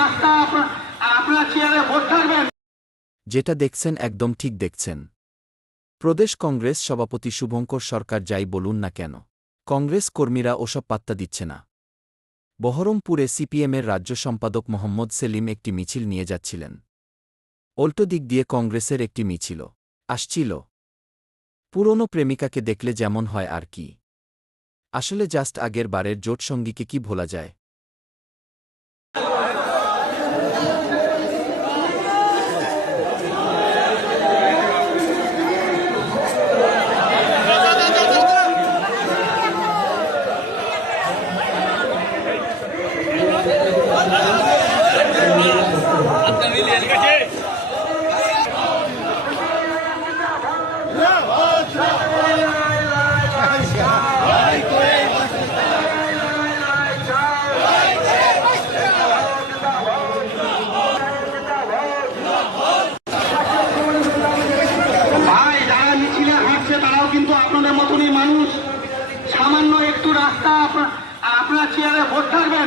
রাস্তা আপনার চেয়ারে ভোট থাকবেন। যেটা দেখছেন একদম ঠিক দেখছেন। প্রদেশ কংগ্রেস সভাপতি শুভঙ্কর সরকার যাই বলুন না কেন, কংগ্রেস কর্মীরা ওসব পাত্তা দিচ্ছে না। বহরমপুরে সিপিএমের রাজ্য সম্পাদক মোহাম্মদ সেলিম একটি মিছিল নিয়ে যাচ্ছিলেন। উল্টো দিক দিয়ে কংগ্রেসের একটি মিছিল আসছিল। পুরনো প্রেমিকাকে দেখলে যেমন হয় আর কি। আসলে জাস্ট আগের বারের জোটসঙ্গীকে কি ভোলা যায়। ভাই, যারা মিছিলে হাঁটছে তারাও কিন্তু আপনাদের মতনই মানুষ। সামান্য একটু রাস্তা আপনার চেয়ারে ভোট থাকবেন।